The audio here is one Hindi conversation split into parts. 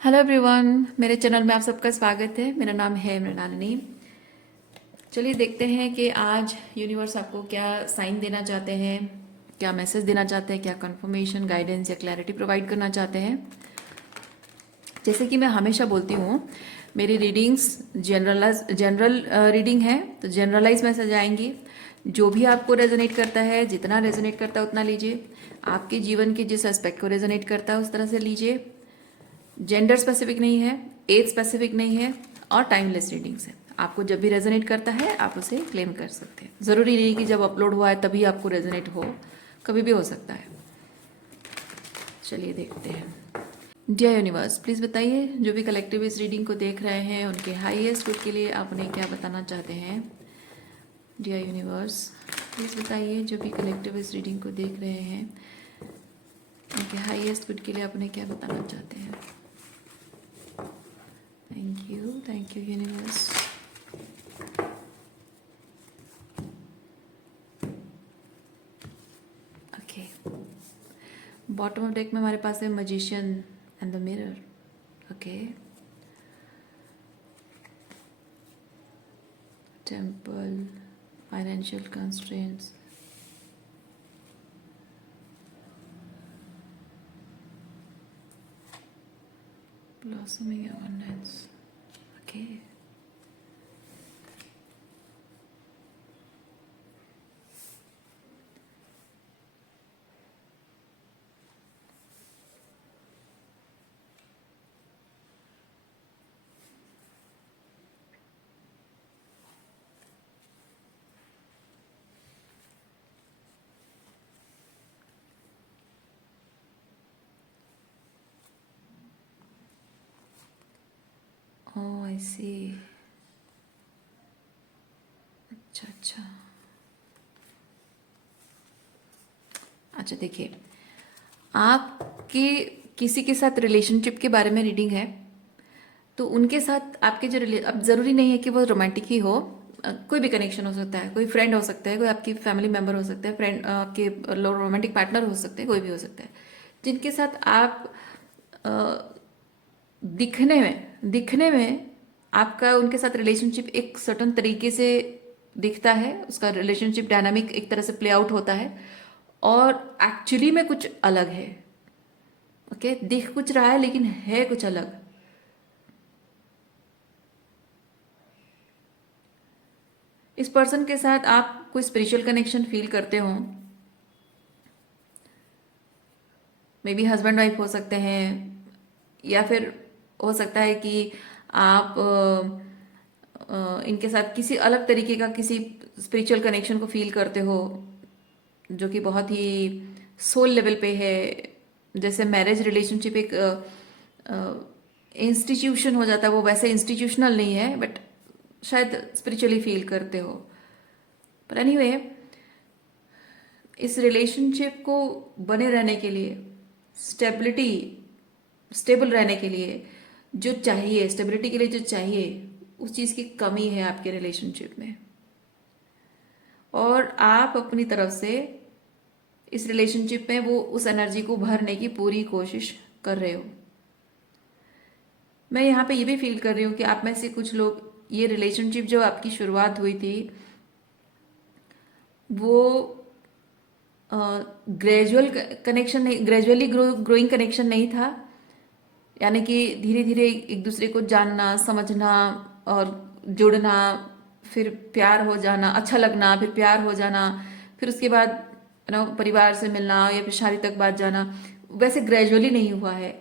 हेलो एवरीवन, मेरे चैनल में आप सबका स्वागत है। मेरा नाम है मृणालिनी। चलिए देखते हैं कि आज यूनिवर्स आपको क्या साइन देना चाहते हैं, क्या मैसेज देना चाहते हैं, क्या कंफर्मेशन, गाइडेंस या क्लैरिटी प्रोवाइड करना चाहते हैं। जैसे कि मैं हमेशा बोलती हूँ, मेरी रीडिंग्स जनरल रीडिंग है, तो जनरलाइज मैसेज आएंगी। जो भी आपको रेजोनेट करता है, जितना रेजोनेट करता है उतना लीजिए। आपके जीवन के जिस एस्पेक्ट को रेजोनेट करता है उस तरह से लीजिए। जेंडर स्पेसिफिक नहीं है, एज स्पेसिफिक नहीं है और टाइमलेस रीडिंग्स है। आपको जब भी रेजोनेट करता है आप उसे क्लेम कर सकते हैं। ज़रूरी नहीं कि जब अपलोड हुआ है तभी आपको रेजोनेट हो, कभी भी हो सकता है। चलिए देखते हैं। डियर यूनिवर्स, प्लीज़ बताइए जो भी कलेक्टिव इस रीडिंग को देख रहे हैं उनके हाईएस्ट गुड के लिए आप उन्हें क्या बताना चाहते हैं। डियर यूनिवर्स, प्लीज़ बताइए जो भी कलेक्टिव इस रीडिंग को देख रहे हैं उनके हाईएस्ट गुड के लिए आप उन्हें क्या बताना चाहते हैं। Thank you universe. Okay, bottom of deck में हमारे पास है magician and the mirror. Okay, temple, financial constraints, blossoming abundance। Okay, oh I see. अच्छा अच्छा अच्छा, देखिए, आपके किसी के साथ रिलेशनशिप के बारे में रीडिंग है, तो उनके साथ आपके जो अब ज़रूरी नहीं है कि वो रोमांटिक ही हो। कोई भी कनेक्शन हो सकता है, कोई फ्रेंड हो सकता है, कोई आपकी फैमिली मेम्बर हो सकता है, फ्रेंड आपके रोमांटिक पार्टनर हो सकते हैं, कोई भी हो सकता है जिनके साथ आप अ, दिखने में आपका उनके साथ रिलेशनशिप एक सर्टन तरीके से दिखता है। उसका रिलेशनशिप डायनामिक एक तरह से प्ले आउट होता है और एक्चुअली में कुछ अलग है। ओके, दिख कुछ रहा है लेकिन है कुछ अलग। इस पर्सन के साथ आप कोई स्पिरिचुअल कनेक्शन फील करते हो। मे बी हस्बैंड वाइफ हो सकते हैं, या फिर हो सकता है कि आप इनके साथ किसी अलग तरीके का किसी स्पिरिचुअल कनेक्शन को फील करते हो जो कि बहुत ही सोल लेवल पे है। जैसे मैरिज रिलेशनशिप एक इंस्टीट्यूशन हो जाता है, वो वैसे इंस्टीट्यूशनल नहीं है बट शायद स्पिरिचुअली फील करते हो। पर एनीवे, इस रिलेशनशिप को बने रहने के लिए, स्टेबिलिटी स्टेबल रहने के लिए जो चाहिए, स्टेबिलिटी के लिए जो चाहिए, उस चीज़ की कमी है आपके रिलेशनशिप में। और आप अपनी तरफ से इस रिलेशनशिप में वो उस एनर्जी को भरने की पूरी कोशिश कर रहे हो। मैं यहाँ पे ये भी फील कर रही हूँ कि आप में से कुछ लोग, ये रिलेशनशिप जो आपकी शुरुआत हुई थी वो ग्रेजुअल कनेक्शन नहीं, ग्रेजुअली ग्रोइंग कनेक्शन नहीं था। यानी कि धीरे धीरे एक दूसरे को जानना, समझना और जुड़ना, फिर प्यार हो जाना, अच्छा लगना, फिर प्यार हो जाना, फिर उसके बाद परिवार से मिलना या फिर शादी तक बात जाना। वैसे ग्रेजुअली नहीं हुआ है,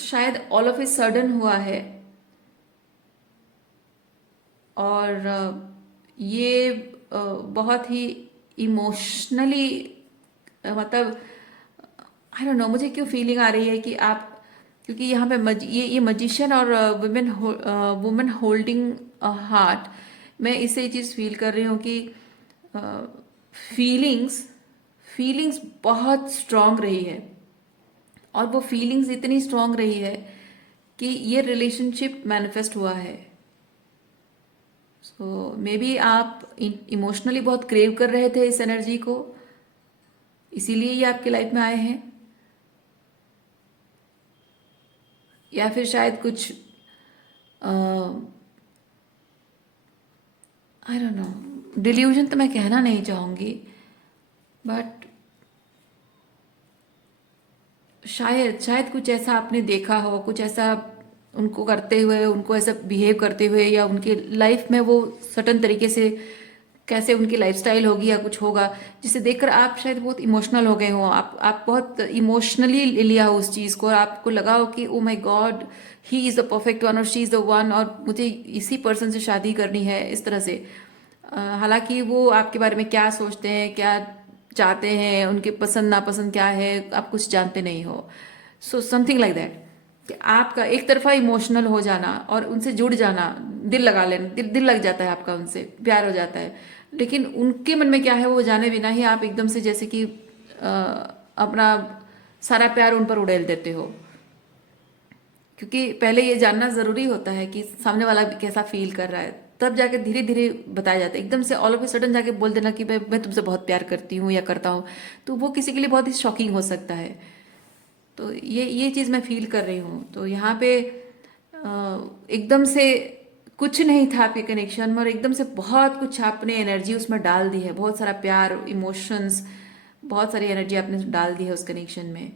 शायद ऑल ऑफ ए सडन हुआ है। और ये बहुत ही इमोशनली, मतलब आई डोंट नो मुझे क्यों फीलिंग आ रही है कि आप, क्योंकि यहाँ पे ये मजिशियन और वुमेन होल्डिंग हार्ट, मैं इससे ये चीज़ फील कर रही हूँ कि फीलिंग्स फीलिंग्स बहुत स्ट्रांग रही है। और वो फीलिंग्स इतनी स्ट्रांग रही है कि ये रिलेशनशिप मैनिफेस्ट हुआ है। सो मे बी आप इमोशनली बहुत क्रेव कर रहे थे इस एनर्जी को, इसीलिए ये आपके लाइफ में आए हैं। या फिर शायद कुछ आई डोंट नो, डिल्यूजन तो मैं कहना नहीं चाहूँगी, बट शायद शायद कुछ ऐसा आपने देखा हो, कुछ ऐसा उनको करते हुए, उनको ऐसा बिहेव करते हुए, या उनकी लाइफ में वो सटन तरीके से कैसे उनकी लाइफस्टाइल होगी या कुछ होगा, जिसे देखकर आप शायद बहुत इमोशनल हो गए हो, आप बहुत इमोशनली लिया हो उस चीज़ को, और आपको लगा हो कि oh my God, he is the perfect one और शी इज़ द वन, और मुझे इसी पर्सन से शादी करनी है, इस तरह से। हालांकि वो आपके बारे में क्या सोचते हैं, क्या चाहते हैं, उनके पसंद नापसंद क्या है, आप कुछ जानते नहीं हो। सो समथिंग लाइक दैट, कि आपका एक तरफा इमोशनल हो जाना और उनसे जुड़ जाना, दिल लगा लेना, दिल लग जाता है आपका, उनसे प्यार हो जाता है, लेकिन उनके मन में क्या है वो जाने बिना ही आप एकदम से जैसे कि अपना सारा प्यार उन पर उड़ेल देते हो। क्योंकि पहले ये जानना ज़रूरी होता है कि सामने वाला कैसा फील कर रहा है, तब जाके धीरे धीरे बताया जाता है। एकदम से ऑल ऑफ ए सडन जाके बोल देना कि मैं तुमसे बहुत प्यार करती हूँ या करता हूँ, तो वो किसी के लिए बहुत ही शॉकिंग हो सकता है। तो ये चीज़ मैं फील कर रही हूँ। तो यहाँ पे एकदम से कुछ नहीं था आपके कनेक्शन में, और एकदम से बहुत कुछ आपने एनर्जी उसमें डाल दी है, बहुत सारा प्यार, इमोशंस, बहुत सारी एनर्जी आपने डाल दी है उस कनेक्शन में,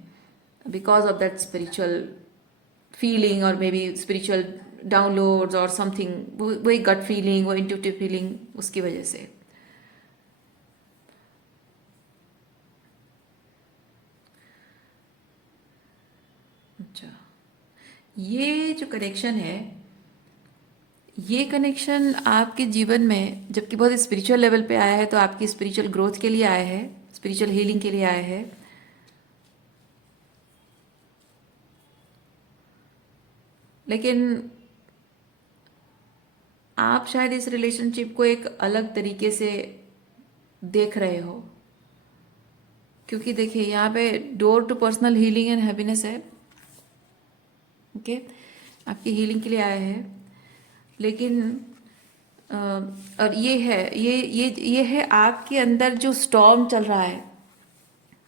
because of that spiritual feeling, और मे बी स्पिरिचुअल डाउनलोड्स और समथिंग, वही गट फीलिंग, वो इंट्यूटिव फीलिंग, उसकी वजह से। अच्छा, ये जो कनेक्शन है, ये कनेक्शन आपके जीवन में जबकि बहुत स्पिरिचुअल लेवल पे आया है, तो आपकी स्पिरिचुअल ग्रोथ के लिए आया है, स्पिरिचुअल हीलिंग के लिए आया है। लेकिन आप शायद इस रिलेशनशिप को एक अलग तरीके से देख रहे हो, क्योंकि देखिए यहाँ पे door to personal healing and happiness है। ओके, आपकी हीलिंग के लिए आया है, लेकिन अ, और ये है, ये है आपके अंदर जो स्टॉर्म चल रहा है।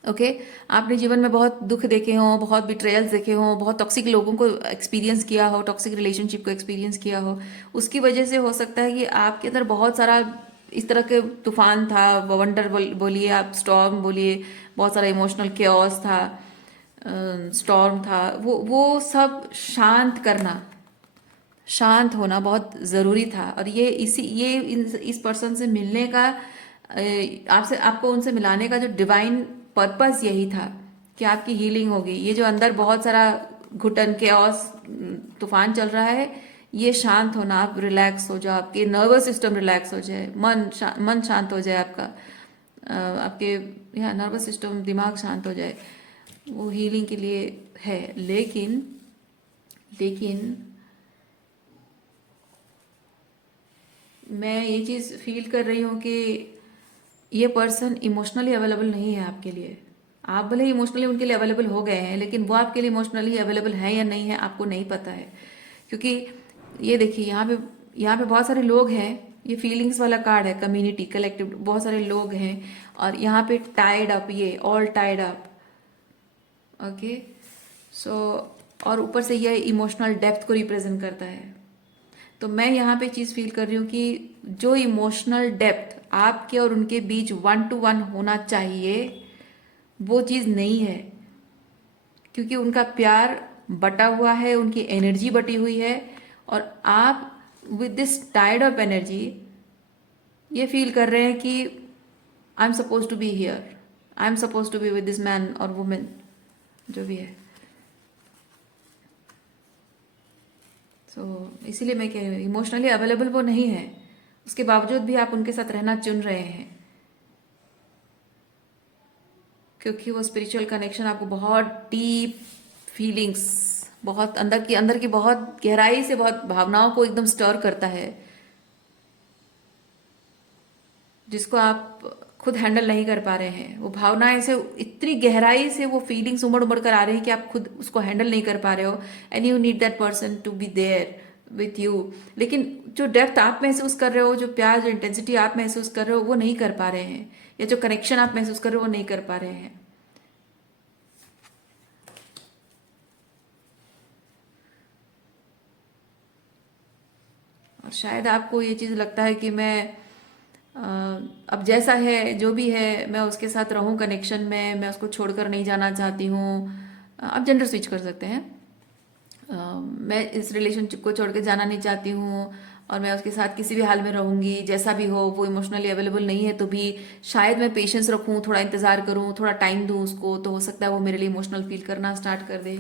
ओके, आपने जीवन में बहुत दुख देखे हों, बहुत बिट्रेयल्स देखे हों, बहुत टॉक्सिक लोगों को एक्सपीरियंस किया हो, टॉक्सिक रिलेशनशिप को एक्सपीरियंस किया हो, उसकी वजह से हो सकता है कि आपके अंदर बहुत सारा इस तरह के तूफान था, वंडर बोलिए, आप स्टॉर्म बोलिए, बहुत सारा इमोशनल केओस था, स्टॉर्म था, वो सब शांत करना, शांत होना बहुत ज़रूरी था। और इस पर्सन से मिलने का, आपसे आपको उनसे मिलाने का जो डिवाइन पर्पस यही था कि आपकी हीलिंग होगी। ये जो अंदर बहुत सारा घुटन केओस तूफान चल रहा है, ये शांत होना, आप रिलैक्स हो जाओ, आपके नर्वस सिस्टम रिलैक्स हो जाए, मन शांत हो जाए आपका, आपके यहाँ नर्वस सिस्टम, दिमाग शांत हो जाए, वो हीलिंग के लिए है। लेकिन लेकिन मैं ये चीज़ फील कर रही हूँ कि ये पर्सन इमोशनली अवेलेबल नहीं है आपके लिए। आप भले ही इमोशनली उनके लिए अवेलेबल हो गए हैं, लेकिन वो आपके लिए इमोशनली अवेलेबल है या नहीं है आपको नहीं पता है। क्योंकि ये देखिए, यहाँ पे बहुत सारे लोग हैं, ये फीलिंग्स वाला कार्ड है, कम्युनिटी, कलेक्टिव, बहुत सारे लोग हैं, और यहाँ पे टाइड अप, ये ऑल टाइड अप। ओके, सो और ऊपर से ये इमोशनल डेप्थ को रिप्रेजेंट करता है। तो मैं यहाँ पे चीज़ फील कर रही हूँ कि जो इमोशनल डेप्थ आपके और उनके बीच वन टू वन होना चाहिए, वो चीज़ नहीं है, क्योंकि उनका प्यार बटा हुआ है, उनकी एनर्जी बटी हुई है, और आप with this tide of energy ये फील कर रहे हैं कि I am suppose to be here, I am suppose to be with this man और वुमेन, जो भी है। सो इसीलिए मैं कह रही हूँ, इमोशनली अवेलेबल वो नहीं है, उसके बावजूद भी आप उनके साथ रहना चुन रहे हैं, क्योंकि वो स्पिरिचुअल कनेक्शन आपको बहुत डीप फीलिंग्स, बहुत अंदर की बहुत गहराई से बहुत भावनाओं को एकदम स्टर करता है, जिसको आप खुद हैंडल नहीं कर पा रहे हैं। वो भावनाएं से इतनी गहराई से वो फीलिंग्स उमड़ उमड़ कर आ रही है कि आप खुद उसको हैंडल नहीं कर पा रहे हो, and you need that person to be there with you. लेकिन जो डेप्थ आप महसूस कर रहे हो, जो प्यार, जो इंटेंसिटी आप महसूस कर रहे हो, वो नहीं कर पा रहे हैं, या जो कनेक्शन आप महसूस कर रहे हो वो नहीं कर पा रहे हैं। शायद आपको ये चीज़ लगता है कि मैं अब जैसा है जो भी है मैं उसके साथ रहूं कनेक्शन में, मैं उसको छोड़कर नहीं जाना चाहती हूँ। आप जेंडर स्विच कर सकते हैं। मैं इस रिलेशनशिप को छोड़ के जाना नहीं चाहती हूँ और मैं उसके साथ किसी भी हाल में रहूँगी, जैसा भी हो। वो इमोशनली अवेलेबल नहीं है तो भी शायद मैं पेशेंस रखूँ, थोड़ा इंतज़ार करूँ, थोड़ा टाइम दूँ उसको, तो हो सकता है वो मेरे लिए इमोशनल फील करना स्टार्ट कर दे।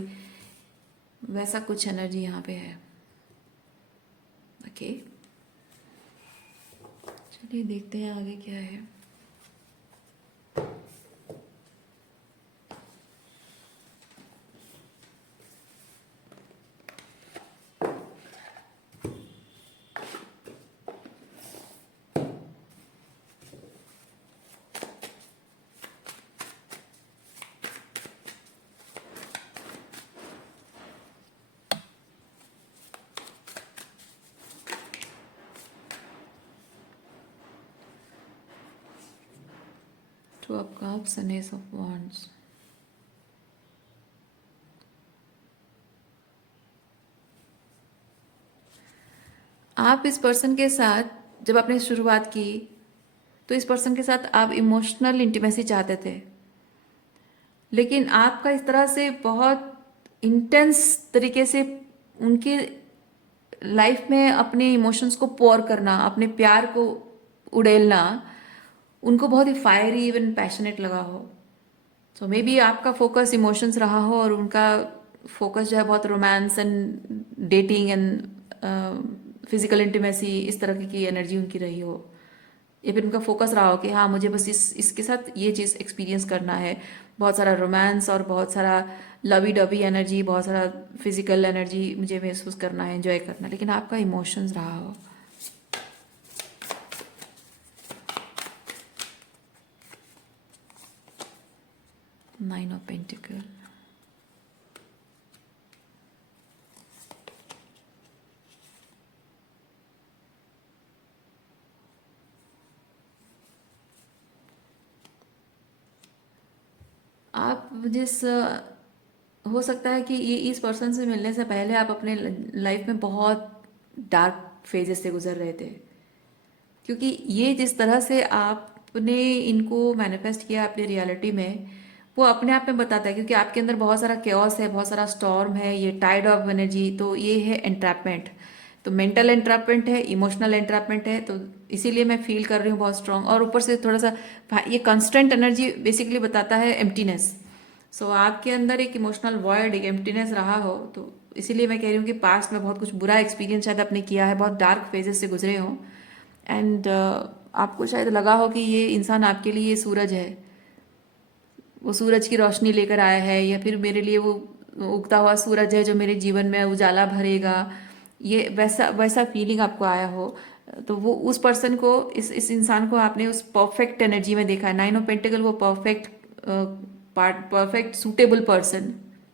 वैसा कुछ एनर्जी यहाँ पे है। ओके, चलिए देखते हैं आगे क्या है। Two of Cups and Ace of Wands. आप इस पर्सन के साथ जब आपने शुरुआत की तो इस पर्सन के साथ आप इमोशनल इंटीमेसी चाहते थे, लेकिन आपका इस तरह से बहुत इंटेंस तरीके से उनके लाइफ में अपने इमोशंस को पोर करना, अपने प्यार को उड़ेलना, उनको बहुत ही फायरी इवन पैशनेट लगा हो। सो मे बी आपका फोकस इमोशंस रहा हो और उनका फोकस जो है बहुत romance and dating and physical intimacy, इस तरह की एनर्जी उनकी रही हो। या फिर उनका फोकस रहा हो कि हाँ मुझे बस इसके साथ ये चीज़ एक्सपीरियंस करना है, बहुत सारा रोमांस और बहुत सारा लवी डबी एनर्जी, बहुत सारा फिजिकल एनर्जी मुझे महसूस करना है, एंजॉय करना है, लेकिन आपका इमोशंस रहा हो। नाइन ऑफ पेंटिकल, आप जिस हो सकता है कि ये इस पर्सन से मिलने से पहले आप अपने लाइफ में बहुत डार्क फेजेस से गुजर रहे थे, क्योंकि ये जिस तरह से आपने इनको मैनिफेस्ट किया अपनी रियलिटी में, वो अपने आप में बताता है, क्योंकि आपके अंदर बहुत सारा केओस है, बहुत सारा स्टॉर्म है, ये टाइड ऑफ एनर्जी, तो ये है एंट्रैपमेंट। तो मेंटल एंट्रैपमेंट है, इमोशनल एंट्रैपमेंट है, तो इसीलिए मैं फील कर रही हूँ बहुत स्ट्रांग। और ऊपर से थोड़ा सा ये कंस्टेंट एनर्जी बेसिकली बताता है एम्प्टीनेस। सो आपके अंदर एक इमोशनल वॉइड, एक एम्प्टीनेस रहा हो, तो इसीलिए मैं कह रही हूँ कि पास्ट में बहुत कुछ बुरा एक्सपीरियंस शायद आपने किया है, बहुत डार्क फेजेस से गुजरे हों। एंड आपको शायद लगा हो कि ये इंसान आपके लिए ये सूरज है, वो सूरज की रोशनी लेकर आया है, या फिर मेरे लिए वो उगता हुआ सूरज है जो मेरे जीवन में उजाला भरेगा। ये वैसा वैसा फीलिंग आपको आया हो, तो वो उस पर्सन को, इस इंसान को आपने उस परफेक्ट एनर्जी में देखा है। नाइन ऑफ पेंटिकल वो perfect part, perfect suitable person,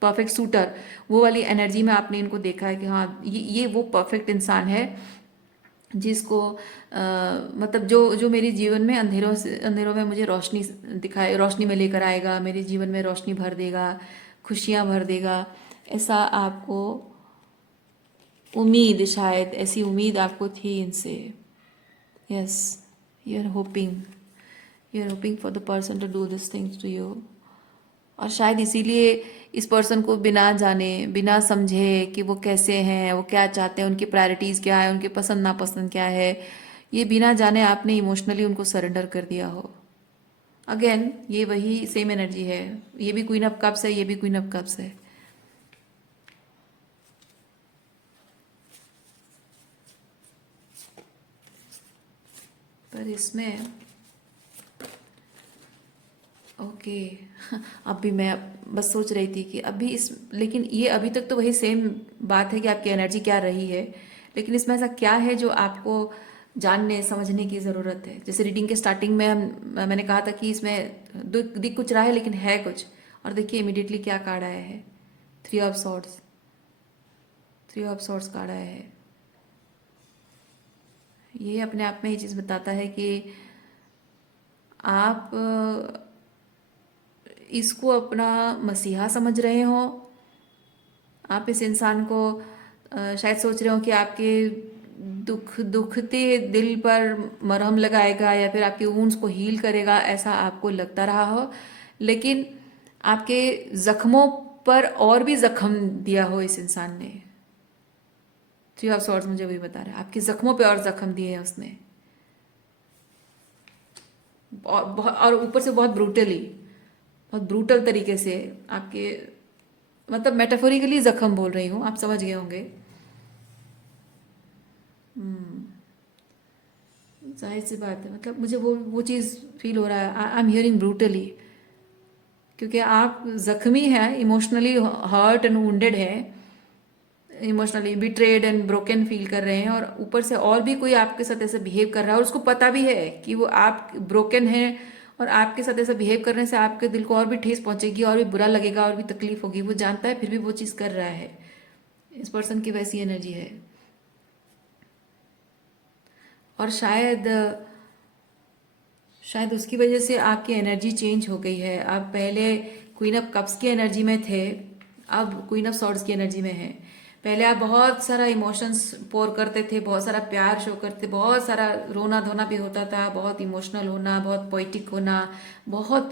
perfect sweater, वो वाली एनर्जी में आपने इनको देखा है कि हाँ ये वो परफेक्ट इंसान है जिसको मतलब जो जो मेरे जीवन में अंधेरों में मुझे रोशनी दिखाए, रोशनी में लेकर आएगा, मेरे जीवन में रोशनी भर देगा, खुशियाँ भर देगा। ऐसा आपको उम्मीद, शायद ऐसी उम्मीद आपको थी इनसे। Yes, you are hoping for the person to do this things to you. और शायद इसीलिए इस पर्सन को बिना जाने, बिना समझे कि वो कैसे हैं, वो क्या चाहते हैं, उनकी प्रायोरिटीज़ क्या है, उनके पसंद नापसंद क्या है, ये बिना जाने आपने इमोशनली उनको सरेंडर कर दिया हो। अगेन ये वही सेम एनर्जी है, ये भी क्वीन ऑफ कप्स है, ये भी क्वीन ऑफ कप्स है। पर इसमें ओके अभी मैं बस सोच रही थी कि अभी इस, लेकिन ये अभी तक तो वही सेम बात है कि आपकी एनर्जी क्या रही है, लेकिन इसमें ऐसा क्या है जो आपको जानने समझने की ज़रूरत है। जैसे रीडिंग के स्टार्टिंग में मैंने कहा था कि इसमें दिख कुछ रहा है लेकिन है कुछ, और देखिए इमिडिएटली क्या कार्ड आया है, three of swords. Three of swords card आया है। ये अपने आप में ये चीज़ बताता है कि आप इसको अपना मसीहा समझ रहे हो। आप इस इंसान को शायद सोच रहे हो कि आपके दुखते दिल पर मरहम लगाएगा या फिर आपके वुंड्स को हील करेगा, ऐसा आपको लगता रहा हो, लेकिन आपके जख्मों पर और भी जख्म दिया हो इस इंसान ने। थ्री ऑफ सॉर्ड्स मुझे वही बता रहा है, आपके जख्मों पे और जख्म दिए हैं उसने, और ऊपर से बहुत ब्रूटली, बहुत ब्रूटल तरीके से आपके, मतलब मेटाफोरिकली जख्म बोल रही हूँ, आप समझ गए होंगे। जाहिर सी बात है, मतलब मुझे वो चीज़ फील हो रहा है, आई एम हियरिंग ब्रूटली, क्योंकि आप जख्मी हैं, इमोशनली हर्ट एंड वुंडेड है, emotionally betrayed and broken feel कर रहे हैं, और ऊपर से और भी कोई आपके साथ ऐसे बिहेव कर रहा है और उसको पता भी है कि वो आप ब्रोकन है, और आपके साथ ऐसा बिहेव करने से आपके दिल को और भी ठेस पहुंचेगी, और भी बुरा लगेगा, और भी तकलीफ होगी, वो जानता है फिर भी वो चीज़ कर रहा है। इस पर्सन की वैसी एनर्जी है, और शायद शायद उसकी वजह से आपकी एनर्जी चेंज हो गई है। आप पहले क्वीन ऑफ कप्स की एनर्जी में थे, अब क्वीन ऑफ सॉर्ड्स की एनर्जी में है। पहले आप बहुत सारा इमोशंस पोर करते थे, बहुत सारा प्यार शो करते, बहुत सारा रोना धोना भी होता था, बहुत इमोशनल होना, बहुत पोइटिक होना, बहुत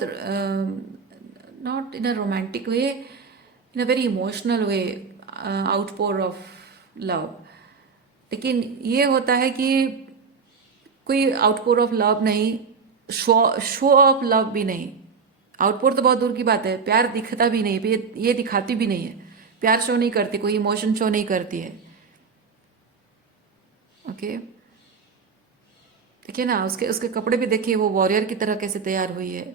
not in a romantic way, in a very emotional way, outpour of love. लेकिन ये होता है कि कोई आउटपोर ऑफ लव नहीं, शो ऑफ लव भी नहीं। आउटपोर तो बहुत दूर की बात है, प्यार दिखता भी नहीं, ये दिखाती भी नहीं है, प्यार शो नहीं करती, कोई इमोशन शो नहीं करती है। ओके, देखिए ना, उसके उसके कपड़े भी देखिए, वो वॉरियर की तरह कैसे तैयार हुई है,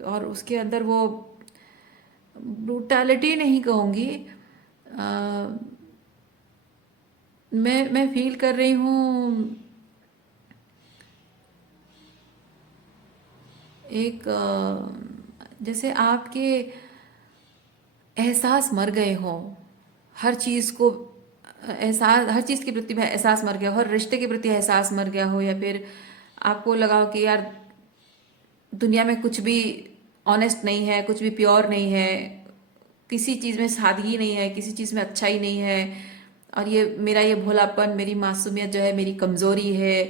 और उसके अंदर वो ब्रूटैलिटी नहीं कहूँगी, मैं फील कर रही हूँ एक जैसे आपके एहसास मर गए हों, हर चीज़ को एहसास, हर चीज़ के प्रति में एहसास मर गया हो, हर रिश्ते के प्रति एहसास मर गया हो, या फिर आपको लगा हो कि यार दुनिया में कुछ भी ऑनेस्ट नहीं है, कुछ भी प्योर नहीं है, किसी चीज़ में सादगी नहीं है, किसी चीज़ में अच्छाई नहीं है, और ये मेरा ये भोलापन, मेरी मासूमियत जो है मेरी कमज़ोरी है।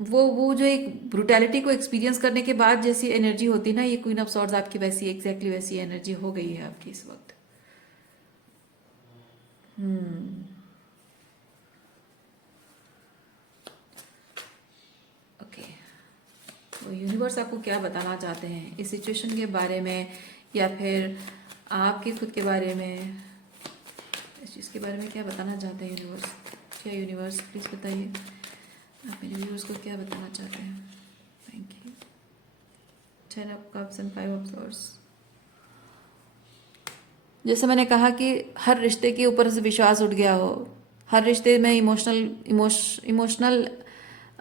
वो जो एक ब्रुटैलिटी को एक्सपीरियंस करने के बाद जैसी एनर्जी होती है ना, ये क्वीन ऑफ सॉर्ड्स आपकी वैसी, एग्जैक्टली वैसी एनर्जी हो गई है आपकी इस वक्त। ओके, तो यूनिवर्स आपको क्या बताना चाहते हैं इस सिचुएशन के बारे में, या फिर आपके खुद के बारे में, इस चीज़ के बारे में क्या बताना चाहते हैं यूनिवर्स? क्या यूनिवर्स प्लीज़ बताइए, आप मेरे व्यूअर्स को क्या बताना चाहते हैं? Thank you. 10 of cups and 5 of swords. जैसे मैंने कहा कि हर रिश्ते के ऊपर से विश्वास उठ गया हो, हर रिश्ते में इमोशनल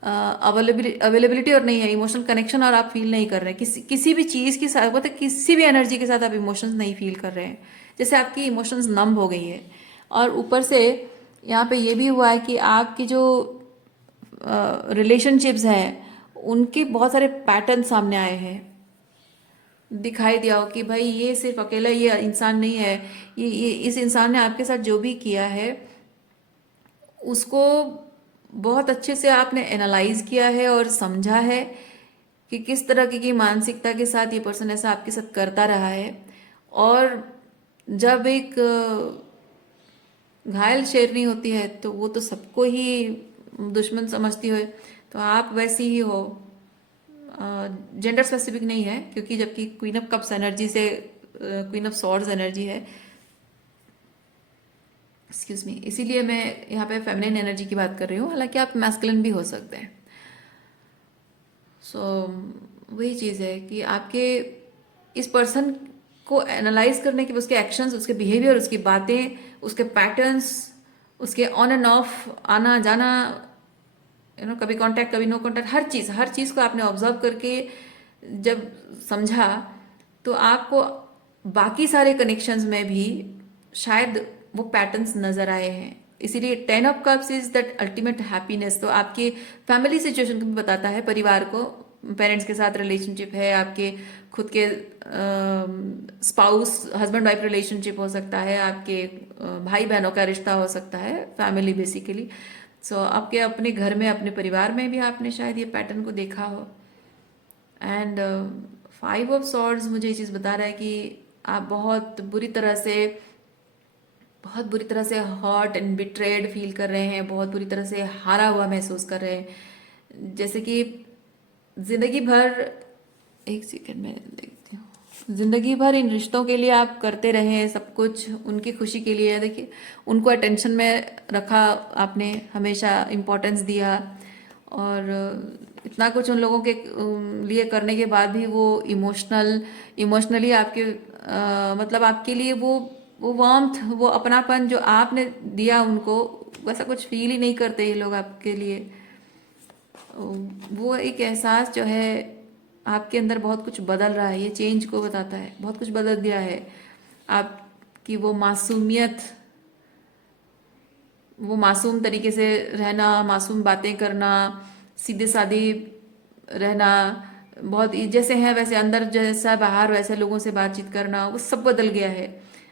अवेलेबिलिटी और नहीं है, इमोशनल कनेक्शन, और आप फील नहीं कर रहे हैं किसी भी चीज़ के साथ, मतलब किसी भी एनर्जी के साथ आप इमोशंस नहीं फील कर रहे हैं, जैसे आपकी इमोशंस नम हो गई है। और ऊपर से यहाँ पे ये भी हुआ है कि आपकी जो रिलेशनशिप्स हैं उनके बहुत सारे पैटर्न सामने आए हैं, दिखाई दिया हो कि भाई ये सिर्फ अकेला ये इंसान नहीं है, ये इस इंसान ने आपके साथ जो भी किया है उसको बहुत अच्छे से आपने एनालाइज किया है और समझा है कि किस तरह की मानसिकता के साथ ये पर्सन ऐसा आपके साथ करता रहा है। और जब एक घायल शेरनी होती है तो वो तो सबको ही दुश्मन समझती है, तो आप वैसी ही हो, जेंडर स्पेसिफिक नहीं है, क्योंकि जबकि क्वीन ऑफ कप्स एनर्जी से क्वीन ऑफ सॉर्ड्स एनर्जी है, एक्सक्यूज मी, इसीलिए मैं यहाँ पे फेमिनिन एनर्जी की बात कर रही हूँ, हालांकि आप मैस्कुलिन भी हो सकते हैं। सो वही चीज़ है कि आपके इस पर्सन को एनालाइज करने के, उसके एक्शंस, उसके बिहेवियर, उसकी बातें, उसके पैटर्न्स, उसके ऑन एंड ऑफ आना जाना, कभी कांटेक्ट कभी नो कांटेक्ट, हर चीज़ को आपने ऑब्जर्व करके जब समझा, तो आपको बाकी सारे कनेक्शंस में भी शायद वो पैटर्न्स नजर आए हैं। इसीलिए 10 of cups is that ultimate happiness. तो आपकी फैमिली सिचुएशन को भी बताता है, परिवार को, पेरेंट्स के साथ रिलेशनशिप है, आपके खुद के स्पाउस हस्बैंड वाइफ रिलेशनशिप हो सकता है, आपके भाई बहनों का रिश्ता हो सकता है, फैमिली बेसिकली। सो आपके अपने घर में, अपने परिवार में भी आपने शायद ये पैटर्न को देखा हो। एंड 5 ऑफ सॉर्ड्स मुझे ये चीज़ बता रहा है कि आप बहुत बुरी तरह से हॉट एंड बिट्रेड फील कर रहे हैं, बहुत बुरी तरह से हारा हुआ महसूस कर रहे हैं। जैसे कि जिंदगी भर, एक सेकंड में देखती हूँ, जिंदगी भर इन रिश्तों के लिए आप करते रहे सब कुछ, उनकी खुशी के लिए। देखिए, उनको अटेंशन में रखा आपने, हमेशा इम्पोर्टेंस दिया, और इतना कुछ उन लोगों के लिए करने के बाद भी वो इमोशनली आपके मतलब आपके लिए वो वार्मथ, वो अपनापन जो आपने दिया उनको, वैसा कुछ फील ही नहीं करते ये लोग आपके लिए। वो एक एहसास जो है आपके अंदर बहुत कुछ बदल रहा है, ये चेंज को बताता है, बहुत कुछ बदल दिया है। आपकी वो मासूमियत, वो मासूम तरीके से रहना, मासूम बातें करना, सीधे साधे रहना, बहुत जैसे हैं वैसे अंदर जैसा बाहर वैसे लोगों से बातचीत करना, वो सब बदल गया है।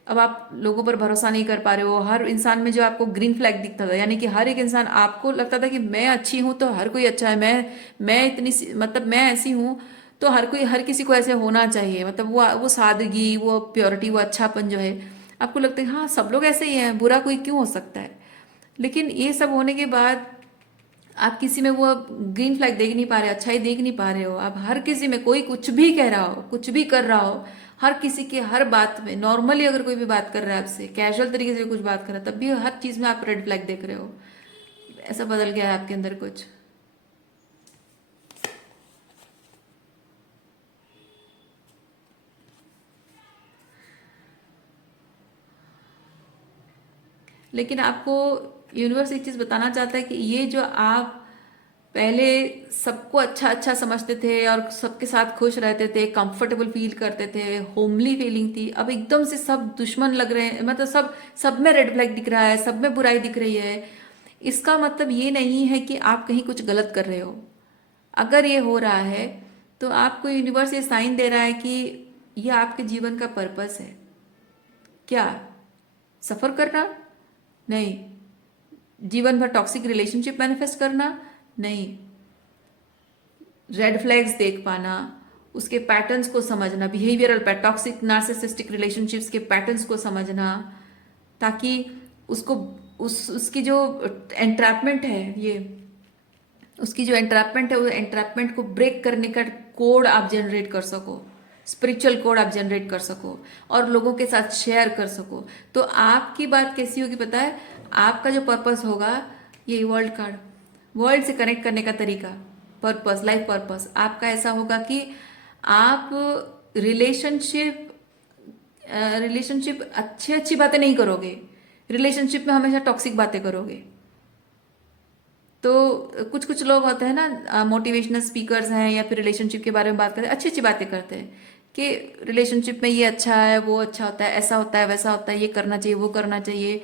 अब आप लोगों पर भरोसा नहीं कर पा रहे हो। हर इंसान में जो आपको ग्रीन फ्लैग दिखता था, यानी कि हर एक इंसान, आपको लगता था कि मैं अच्छी हूं तो हर कोई अच्छा है, मैं मतलब मैं ऐसी हूं तो हर किसी को ऐसे होना चाहिए। मतलब वो सादगी, वो प्योरिटी, वो अच्छापन जो है, आपको लगता है हाँ सब लोग ऐसे ही हैं, बुरा कोई क्यों हो सकता है। लेकिन ये सब होने के बाद आप किसी में वो ग्रीन फ्लैग देख नहीं पा रहे, अच्छाई देख नहीं पा रहे हो। आप हर किसी में, कोई कुछ भी कह रहा हो, कुछ भी कर रहा हो, हर किसी के हर बात में, नॉर्मली अगर कोई भी बात कर रहा है आपसे, कैजुअल तरीके से कुछ बात कर रहा है, तब भी हर चीज में आप रेड फ्लैग देख रहे हो। ऐसा बदल गया है आपके अंदर कुछ। लेकिन आपको यूनिवर्स एक चीज बताना चाहता है कि ये जो आप पहले सबको अच्छा अच्छा समझते थे और सबके साथ खुश रहते थे, कंफर्टेबल फील करते थे, होमली फीलिंग थी, अब एकदम से सब दुश्मन लग रहे हैं। मतलब सब में रेड फ्लैग दिख रहा है, सब में बुराई दिख रही है। इसका मतलब ये नहीं है कि आप कहीं कुछ गलत कर रहे हो। अगर ये हो रहा है तो आपको यूनिवर्स ये साइन दे रहा है कि ये आपके जीवन का पर्पस है। क्या? सफर करना? नहीं। जीवन भर टॉक्सिक रिलेशनशिप मैनिफेस्ट करना? नहीं। रेड फ्लैग्स देख पाना, उसके पैटर्न्स को समझना, बिहेवियरल टॉक्सिक नार्सिसिस्टिक रिलेशनशिप्स के पैटर्न्स को समझना, ताकि उसको उसकी जो एंट्रैपमेंट है, ये उसकी जो एंट्रैपमेंट है, वो एंट्रैपमेंट को ब्रेक करने का कोड आप जनरेट कर सको, स्पिरिचुअल कोड आप जनरेट कर सको और लोगों के साथ शेयर कर सको। तो आपकी बात कैसी होगी पता है? आपका जो पर्पस होगा, ये वर्ल्ड कार्ड, वर्ल्ड से कनेक्ट करने का तरीका, पर्पस, लाइफ पर्पस आपका ऐसा होगा कि आप रिलेशनशिप रिलेशनशिप अच्छी अच्छी बातें नहीं करोगे, रिलेशनशिप में हमेशा टॉक्सिक बातें करोगे। तो कुछ कुछ लोग होते हैं ना, मोटिवेशनल स्पीकर्स हैं या फिर रिलेशनशिप के बारे में बात करते हैं, अच्छी अच्छी बातें करते हैं कि रिलेशनशिप में ये अच्छा है, वो अच्छा होता है, ऐसा होता है, वैसा होता है, ये करना चाहिए, वो करना चाहिए।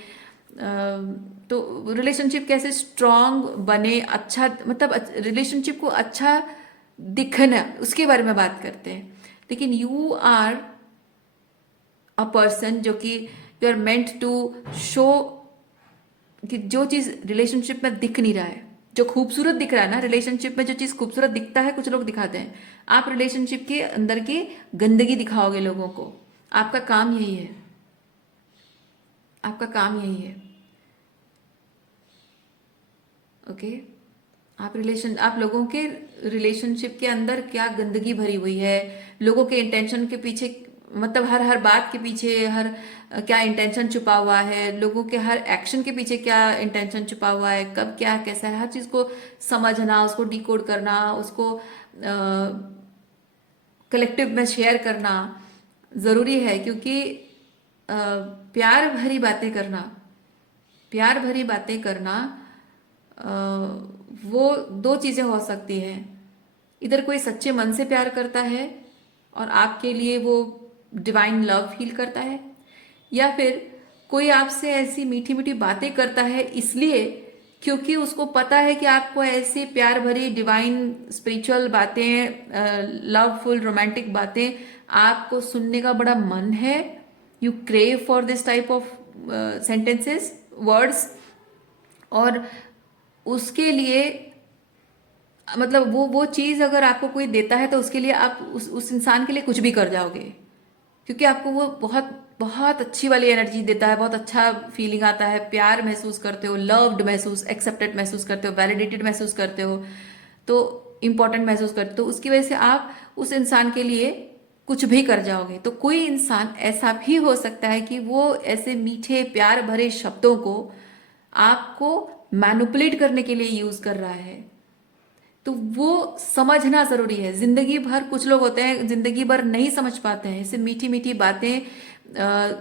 तो रिलेशनशिप कैसे स्ट्रांग बने, अच्छा मतलब रिलेशनशिप को अच्छा दिखना, उसके बारे में बात करते हैं। लेकिन यू आर अ पर्सन जो कि you are meant to show कि जो चीज रिलेशनशिप में दिख नहीं रहा है, जो खूबसूरत दिख रहा है ना, रिलेशनशिप में जो चीज खूबसूरत दिखता है कुछ लोग दिखाते हैं, आप रिलेशनशिप के अंदर की गंदगी दिखाओगे लोगों को। आपका काम यही है, आपका काम यही है। ओके? आप लोगों के रिलेशनशिप के अंदर क्या गंदगी भरी हुई है, लोगों के इंटेंशन के पीछे, मतलब हर हर बात के पीछे क्या इंटेंशन छुपा हुआ है, लोगों के हर एक्शन के पीछे क्या इंटेंशन छुपा हुआ है, कब क्या कैसा है, हर चीज को समझना, उसको डिकोड करना, उसको कलेक्टिव में शेयर करना जरूरी है। क्योंकि प्यार भरी बातें करना, प्यार भरी बातें करना, अ, वो दो चीजें हो सकती हैं। इधर कोई सच्चे मन से प्यार करता है और आपके लिए वो डिवाइन लव फील करता है, या फिर कोई आपसे ऐसी मीठी मीठी बातें करता है इसलिए क्योंकि उसको पता है कि आपको ऐसी प्यार भरी डिवाइन स्पिरिचुअल बातें, लवफुल रोमांटिक बातें आपको सुनने का बड़ा मन है। You crave for this type of sentences, words. और उसके लिए मतलब वो चीज़ अगर आपको कोई देता है तो उसके लिए आप उस इंसान के लिए कुछ भी कर जाओगे, क्योंकि आपको वो बहुत बहुत अच्छी वाली एनर्जी देता है, बहुत अच्छा फीलिंग आता है, प्यार महसूस करते हो, लव्ड महसूस, एक्सेप्टेड महसूस करते हो, वैलिडेटेड महसूस करते हो, तो इम्पोर्टेंट महसूस करते हो। तो उसकी वजह से आप उस इंसान के लिए कुछ भी कर जाओगे। तो कोई इंसान ऐसा भी हो सकता है कि वो ऐसे मीठे प्यार भरे शब्दों को आपको मैनिपुलेट करने के लिए यूज कर रहा है। तो वो समझना जरूरी है। जिंदगी भर कुछ लोग होते हैं जिंदगी भर नहीं समझ पाते हैं, इसे मीठी मीठी बातें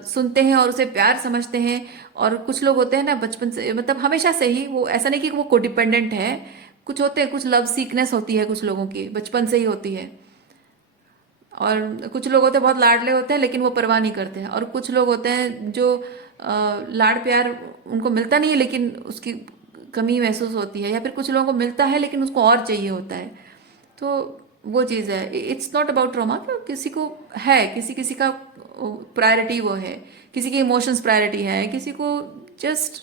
सुनते हैं और उसे प्यार समझते हैं। और कुछ लोग होते हैं ना बचपन से, मतलब हमेशा से ही, वो ऐसा नहीं कि वो कोडिपेंडेंट है, कुछ होते हैं, कुछ लव सीकनेस होती है, कुछ लोगों की बचपन से ही होती है। और कुछ लोग होते हैं बहुत लाडले होते हैं लेकिन वो परवाह नहीं करते हैं। और कुछ लोग होते हैं जो लाड प्यार उनको मिलता नहीं है लेकिन उसकी कमी महसूस होती है, या फिर कुछ लोगों को मिलता है लेकिन उसको और चाहिए होता है। तो वो चीज़ है, इट्स नॉट अबाउट ट्रॉमा। किसी को है, किसी किसी का प्रायोरिटी वो है, किसी की इमोशंस प्रायोरिटी है, किसी को जस्ट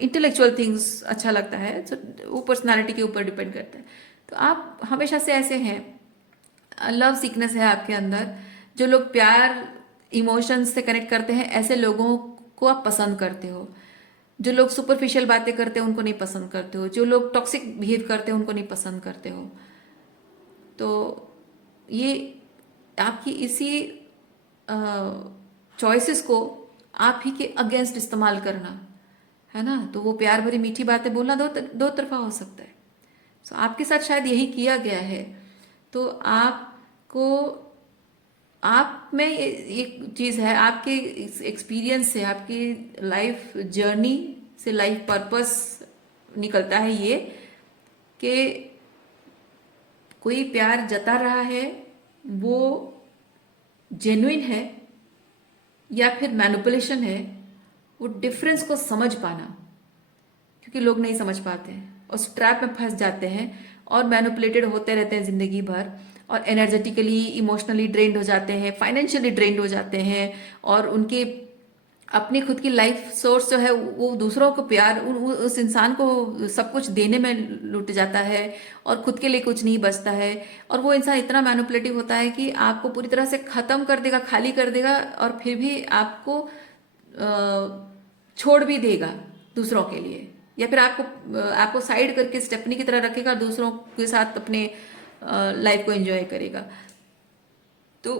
इंटेलेक्चुअल थिंग्स अच्छा लगता है। तो वो पर्सनालिटी के ऊपर डिपेंड करता है। तो आप हमेशा से ऐसे हैं, लव सीकनेस है आपके अंदर। जो लोग प्यार इमोशंस से कनेक्ट करते हैं, ऐसे लोगों को आप पसंद करते हो। जो लोग सुपरफिशियल बातें करते हैं उनको नहीं पसंद करते हो। जो लोग टॉक्सिक बिहेव करते हैं उनको नहीं पसंद करते हो। तो ये आपकी इसी चॉइसेस को आप ही के अगेंस्ट इस्तेमाल करना है ना। तो वो प्यार भरी मीठी बातें बोलना दो तरफा हो सकता है। सो आपके साथ शायद यही किया गया है। तो आपको, आप में एक चीज़ है, आपके एक्सपीरियंस से, आपकी लाइफ जर्नी से लाइफ पर्पस निकलता है ये कि कोई प्यार जता रहा है वो जेन्युइन है या फिर मैनिपुलेशन है। वो डिफरेंस को समझ पाना, क्योंकि लोग नहीं समझ पाते हैं, उस ट्रैप में फंस जाते हैं और मैनिपुलेटेड होते रहते हैं जिंदगी भर। और एनर्जेटिकली इमोशनली ड्रेन्ड हो जाते हैं, फाइनेंशियली ड्रेन्ड हो जाते हैं। और उनके अपनी खुद की लाइफ सोर्स जो है वो दूसरों को प्यार, उस इंसान को सब कुछ देने में लुट जाता है और खुद के लिए कुछ नहीं बचता है। और वो इंसान इतना मैनिपुलेटिव होता है कि आपको पूरी तरह से खत्म कर देगा, खाली कर देगा, और फिर भी आपको छोड़ भी देगा दूसरों के लिए, या फिर आपको साइड करके स्टेपनी की तरह रखेगा, दूसरों के साथ अपने लाइफ को एंजॉय करेगा। तो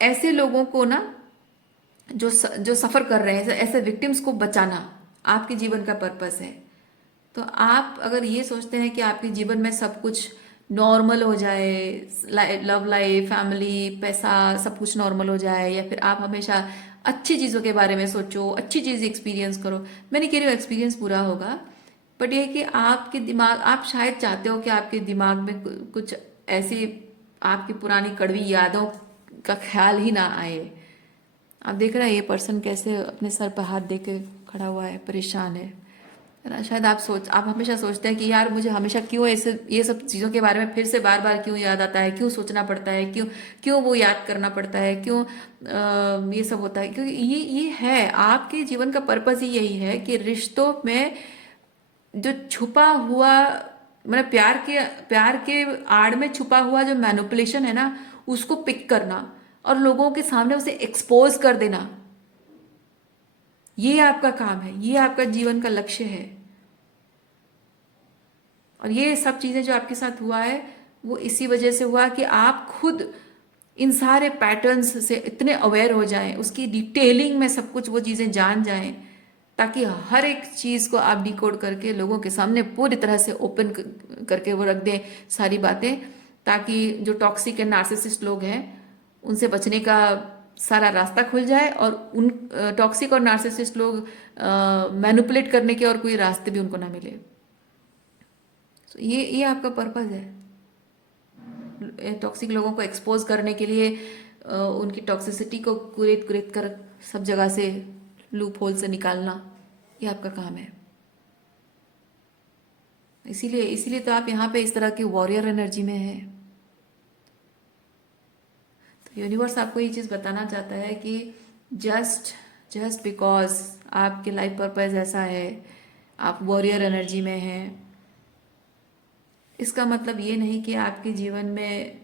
ऐसे लोगों को ना, जो सफर कर रहे हैं, ऐसे विक्टिम्स को बचाना आपके जीवन का पर्पस है। तो आप अगर ये सोचते हैं कि आपके जीवन में सब कुछ नॉर्मल हो जाए, लव लाइफ, फैमिली, पैसा, सब कुछ नॉर्मल हो जाए, या फिर आप हमेशा अच्छी चीज़ों के बारे में सोचो, अच्छी चीज़ एक्सपीरियंस करो, मैं नहीं कह रही हूँ एक्सपीरियंस पूरा होगा, बट ये कि आपके दिमाग, आप शायद चाहते हो कि आपके दिमाग में कुछ ऐसी आपकी पुरानी कड़वी यादों का ख्याल ही ना आए। आप देख रहे हैं ये पर्सन कैसे अपने सर पर हाथ दे के खड़ा हुआ है, परेशान है ना। शायद आप हमेशा सोचते हैं कि यार मुझे हमेशा क्यों ऐसे ये सब चीज़ों के बारे में फिर से बार बार क्यों याद आता है, क्यों सोचना पड़ता है, क्यों क्यों वो याद करना पड़ता है, क्यों ये सब होता है। क्योंकि ये है आपके जीवन का पर्पस ही यही है कि रिश्तों में जो छुपा हुआ, मतलब प्यार के आड़ में छुपा हुआ जो मैनिपुलेशन है ना, उसको पिक करना और लोगों के सामने उसे एक्सपोज कर देना। ये आपका काम है, ये आपका जीवन का लक्ष्य है। और ये सब चीजें जो आपके साथ हुआ है वो इसी वजह से हुआ कि आप खुद इन सारे पैटर्न्स से इतने अवेयर हो जाएं, उसकी डिटेलिंग में सब कुछ वो चीजें जान जाएं, ताकि हर एक चीज को आप डिकोड करके लोगों के सामने पूरी तरह से ओपन करके वो रख दें सारी बातें, ताकि जो टॉक्सिक एंड नार्सिसिस्ट लोग हैं उनसे बचने का सारा रास्ता खुल जाए, और उन टॉक्सिक और नार्सिसिस्ट लोग मैनिपुलेट करने के और कोई रास्ते भी उनको ना मिले। तो ये आपका पर्पस है, टॉक्सिक लोगों को एक्सपोज करने के लिए, उनकी टॉक्सिसिटी को कुरेद कुरेद कर सब जगह से लूप होल से निकालना, ये आपका काम है। इसीलिए इसीलिए तो आप यहाँ पे इस तरह की वॉरियर एनर्जी में है। तो यूनिवर्स आपको ये चीज़ बताना चाहता है कि जस्ट जस्ट बिकॉज आपके लाइफ पर्पस ऐसा है, आप वॉरियर एनर्जी में हैं, इसका मतलब ये नहीं कि आपके जीवन में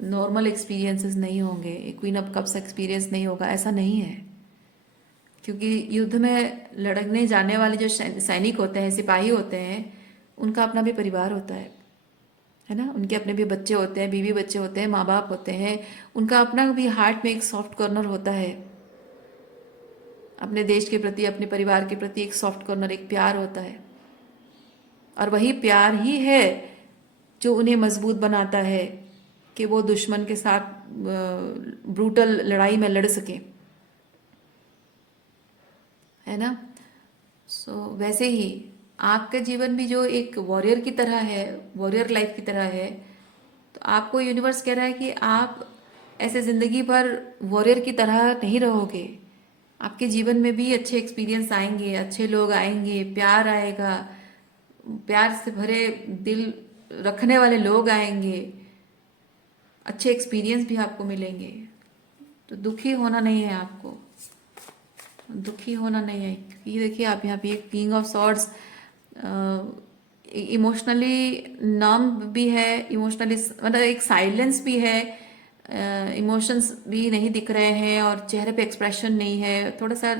नॉर्मल एक्सपीरियंसेस नहीं होंगे, क्वीन ऑफ कप्स एक्सपीरियंस नहीं होगा, ऐसा नहीं है। क्योंकि युद्ध में लड़ने जाने वाले जो सैनिक होते हैं, सिपाही होते हैं, उनका अपना भी परिवार होता है ना, उनके अपने भी बच्चे होते हैं, बीवी बच्चे होते हैं, माँ बाप होते हैं, उनका अपना भी हार्ट में एक सॉफ्ट कॉर्नर होता है। अपने देश के प्रति, अपने परिवार के प्रति एक सॉफ्ट कॉर्नर, एक प्यार होता है। और वही प्यार ही है जो उन्हें मजबूत बनाता है कि वो दुश्मन के साथ ब्रूटल लड़ाई में लड़ सके, है ना। वैसे ही आपका जीवन भी जो एक वॉरियर की तरह है, वॉरियर लाइफ की तरह है, तो आपको यूनिवर्स कह रहा है कि आप ऐसे ज़िंदगी भर वॉरियर की तरह नहीं रहोगे। आपके जीवन में भी अच्छे एक्सपीरियंस आएंगे, अच्छे लोग आएंगे, प्यार आएगा, प्यार से भरे दिल रखने वाले लोग आएंगे, अच्छे एक्सपीरियंस भी आपको मिलेंगे। तो दुखी होना नहीं है आपको, दुखी होना नहीं है। ये देखिए आप यहाँ पे किंग ऑफ सॉर्ड्स, इमोशनली नम भी है, इमोशनली मतलब एक साइलेंस भी है, इमोशंस भी नहीं दिख रहे हैं और चेहरे पे एक्सप्रेशन नहीं है, थोड़ा सा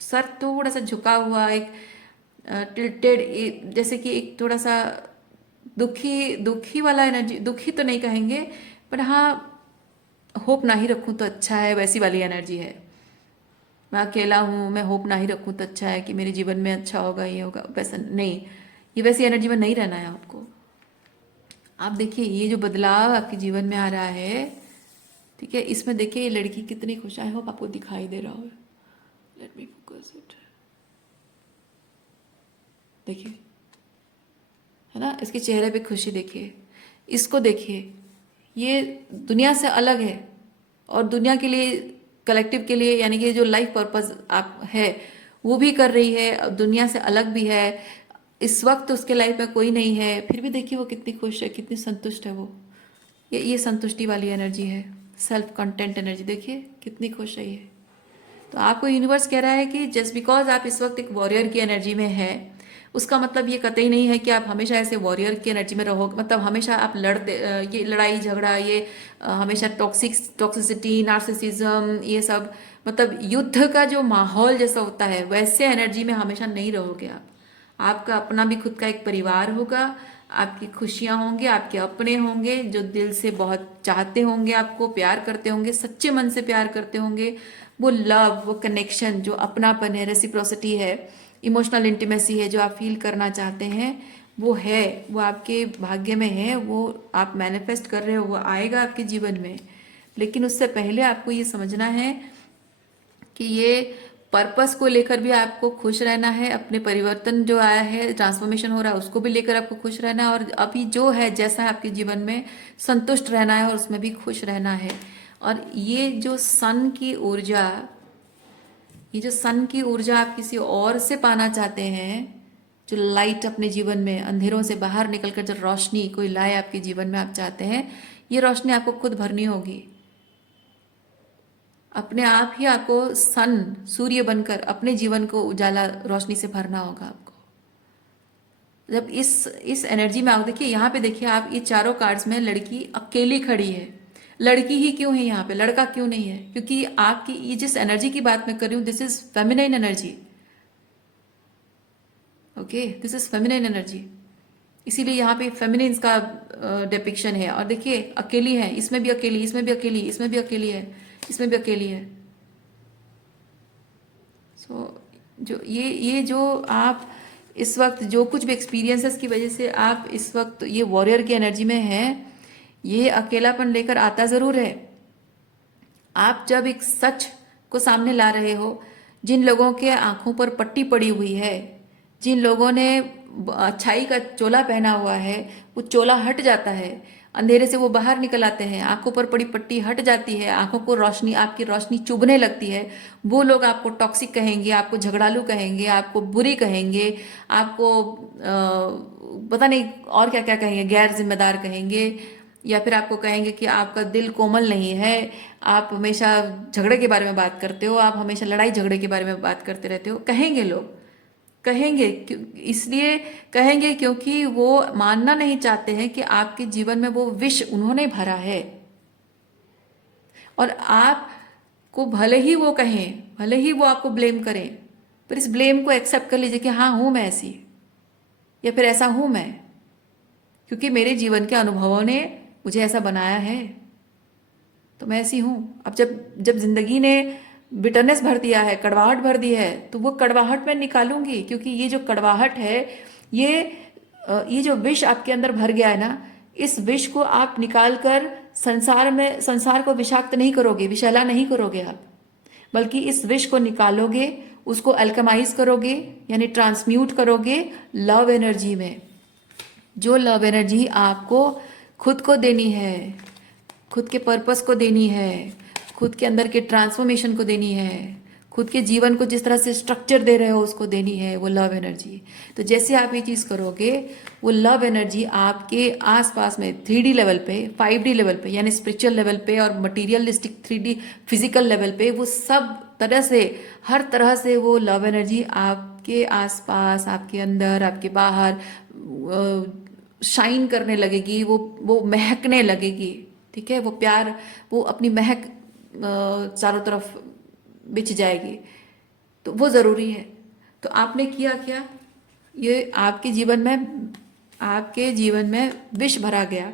सर थोड़ा सा झुका हुआ, एक टिल्टेड, जैसे कि एक थोड़ा सा दुखी दुखी वाला एनर्जी, दुखी तो नहीं कहेंगे पर हाँ, होप ना ही रखूं तो अच्छा है, वैसी वाली एनर्जी है। मैं अकेला हूँ, मैं होप ना ही रखूँ तो अच्छा है कि मेरे जीवन में अच्छा होगा, ये होगा, वैसा नहीं, ये वैसी एनर्जी में नहीं रहना है आपको। आप देखिए ये जो बदलाव आपके जीवन में आ रहा है, ठीक है, इसमें देखिए ये लड़की कितनी खुश है। आई होप आपको दिखाई दे रहा हो, लेट मी फोकस इट, देखिए, है ना, इसके चेहरे पे खुशी देखिए, इसको देखिए, ये दुनिया से अलग है और दुनिया के लिए, कलेक्टिव के लिए, यानी कि जो लाइफ पर्पस आप है वो भी कर रही है, अब दुनिया से अलग भी है। इस वक्त उसके लाइफ में कोई नहीं है, फिर भी देखिए वो कितनी खुश है, कितनी संतुष्ट है वो। ये संतुष्टि वाली एनर्जी है, सेल्फ कंटेंट एनर्जी, देखिए कितनी खुश है ये। तो आपको यूनिवर्स कह रहा है कि जस्ट बिकॉज आप इस वक्त एक वॉरियर की एनर्जी में है, उसका मतलब ये कतई नहीं है कि आप हमेशा ऐसे वॉरियर की एनर्जी में रहोगे, मतलब हमेशा आप लड़ते, ये लड़ाई झगड़ा, ये हमेशा टॉक्सिसिटी, नार्सिसिज्म, ये सब, मतलब युद्ध का जो माहौल जैसा होता है वैसे एनर्जी में हमेशा नहीं रहोगे आप। आपका अपना भी खुद का एक परिवार होगा, आपकी खुशियाँ होंगे, आपके अपने होंगे जो दिल से बहुत चाहते होंगे, आपको प्यार करते होंगे, सच्चे मन से प्यार करते होंगे। वो लव, वो कनेक्शन, जो अपनापन है, रेसिप्रोसिटी है, इमोशनल इंटीमेसी है, जो आप फील करना चाहते हैं, वो है, वो आपके भाग्य में है, वो आप मैनिफेस्ट कर रहे हो, वो आएगा आपके जीवन में। लेकिन उससे पहले आपको ये समझना है कि ये पर्पस को लेकर भी आपको खुश रहना है, अपने परिवर्तन जो आया है, ट्रांसफॉर्मेशन हो रहा है, उसको भी लेकर आपको खुश रहना है, और अभी जो है जैसा है आपके जीवन में संतुष्ट रहना है और उसमें भी खुश रहना है। और ये जो सन की ऊर्जा, ये जो सन की ऊर्जा आप किसी और से पाना चाहते हैं, जो लाइट अपने जीवन में अंधेरों से बाहर निकलकर जो रोशनी कोई लाए आपके जीवन में आप चाहते हैं, ये रोशनी आपको खुद भरनी होगी। अपने आप ही आपको सन, सूर्य बनकर अपने जीवन को उजाला रोशनी से भरना होगा आपको। जब इस एनर्जी में आओ, देखिए यहाँ पे, देखिए आप ये चारों कार्ड्स में लड़की अकेली खड़ी है। लड़की ही क्यों है यहाँ पे, लड़का क्यों नहीं है? क्योंकि आपकी ये जिस एनर्जी की बात मैं कर रही हूँ, this is feminine energy. Okay, this is feminine energy, इसीलिए यहाँ पे फेमिनिन्स का डिपिक्शन है। और देखिए अकेली है, इसमें भी अकेली, इसमें भी अकेली, इसमें भी अकेली है, इसमें भी अकेली है। जो ये जो आप इस वक्त जो कुछ भी एक्सपीरियंसेस की वजह से आप इस वक्त ये वॉरियर की एनर्जी में हैं, ये अकेलापन लेकर आता ज़रूर है। आप जब एक सच को सामने ला रहे हो, जिन लोगों के आंखों पर पट्टी पड़ी हुई है, जिन लोगों ने अच्छाई का चोला पहना हुआ है, वो चोला हट जाता है अंधेरे से वो बाहर निकल आते हैं, आंखों पर पड़ी पट्टी हट जाती है, आंखों को रोशनी, आपकी रोशनी चुभने लगती है। वो लोग आपको टॉक्सिक कहेंगे, आपको झगड़ालू कहेंगे, आपको बुरी कहेंगे, आपको पता नहीं और क्या क्या कहेंगे, गैर जिम्मेदार कहेंगे, या फिर आपको कहेंगे कि आपका दिल कोमल नहीं है, आप हमेशा झगड़े के बारे में बात करते हो, आप हमेशा लड़ाई झगड़े के बारे में बात करते रहते हो। कहेंगे लोग, कहेंगे इसलिए कहेंगे क्योंकि वो मानना नहीं चाहते हैं कि आपके जीवन में वो विष उन्होंने भरा है। और आपको भले ही वो कहें, भले ही वो आपको ब्लेम करें, पर इस ब्लेम को एक्सेप्ट कर लीजिए कि हाँ हूं मैं ऐसी, या फिर ऐसा हूं मैं, क्योंकि मेरे जीवन के अनुभवों ने मुझे ऐसा बनाया है, तो मैं ऐसी हूं। अब जब जब जिंदगी ने बिटरनेस भर दिया है, कड़वाहट भर दी है, तो वो कड़वाहट मैं निकालूंगी, क्योंकि ये जो कड़वाहट है, ये ये जो विष आपके अंदर भर गया है ना, इस विष को आप निकाल कर संसार को विषाक्त नहीं करोगे, विषैला नहीं करोगे आप, बल्कि इस विष को निकालोगे, उसको अल्कमाइज करोगे, यानी ट्रांसम्यूट करोगे लव एनर्जी में। जो लव एनर्जी आपको खुद को देनी है, खुद के पर्पस को देनी है, खुद के अंदर के ट्रांसफॉर्मेशन को देनी है, खुद के जीवन को जिस तरह से स्ट्रक्चर दे रहे हो उसको देनी है, वो लव एनर्जी। तो जैसे आप ये चीज़ करोगे, वो लव एनर्जी आपके आसपास में 3D लेवल पे, 5D लेवल पे, यानी स्पिरिचुअल लेवल पे और मटीरियलिस्टिक 3D फिजिकल लेवल पे, वो सब तरह से, हर तरह से वो लव एनर्जी आपके आसपास, आपके अंदर, आपके बाहर शाइन करने लगेगी, वो महकने लगेगी। ठीक है, वो प्यार, वो अपनी महक चारों तरफ बिछ जाएगी। तो वो ज़रूरी है। तो आपने किया क्या, ये आपके जीवन में विष भरा गया,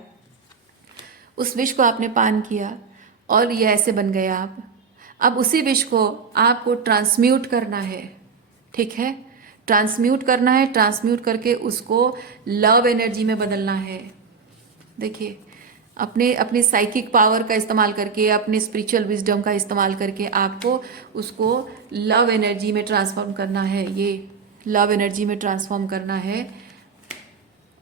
उस विष को आपने पान किया और ये ऐसे बन गए आप। अब उसी विष को आपको ट्रांसम्यूट करना है। ठीक है, ट्रांसम्यूट करना है, ट्रांसम्यूट करके उसको लव एनर्जी में बदलना है। देखिए, अपने अपने साइकिक पावर का इस्तेमाल करके, अपने स्पिरिचुअल विजडम का इस्तेमाल करके आपको उसको लव एनर्जी में ट्रांसफॉर्म करना है। ये लव एनर्जी में ट्रांसफॉर्म करना है